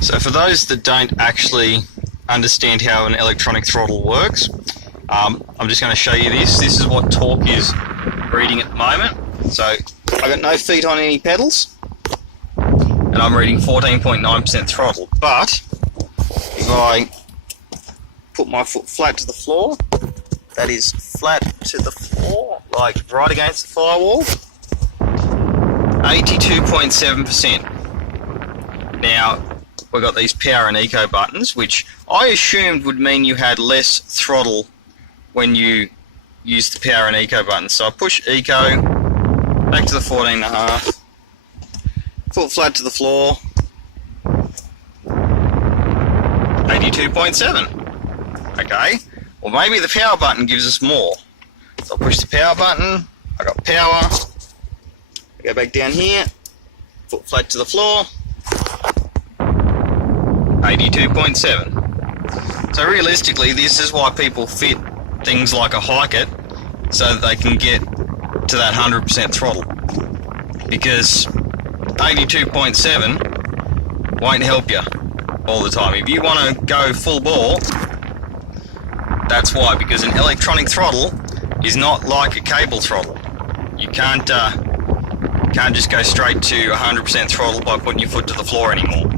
So for those that don't actually understand how an electronic throttle works, I'm just going to show you this. This is what torque is reading at the moment. So I've got no feet on any pedals, and I'm reading 14.9% throttle. But if I put my foot flat to the floor, that is flat to the floor, like right against the firewall, 82.7%. Now, we've got these power and eco buttons, which I assumed would mean you had less throttle when you use the power and eco buttons. So I push eco, back to the 14.5, foot flat to the floor, 82.7. Okay, well maybe the power button gives us more. So I'll push the power button, I got power, I go back down here, foot flat to the floor, 82.7. So realistically, this is why people fit things like a HIKEIt, so that they can get to that 100% throttle. Because 82.7 won't help you all the time. If you want to go full bore, that's why, because an electronic throttle is not like a cable throttle. You can't just go straight to 100% throttle by putting your foot to the floor anymore.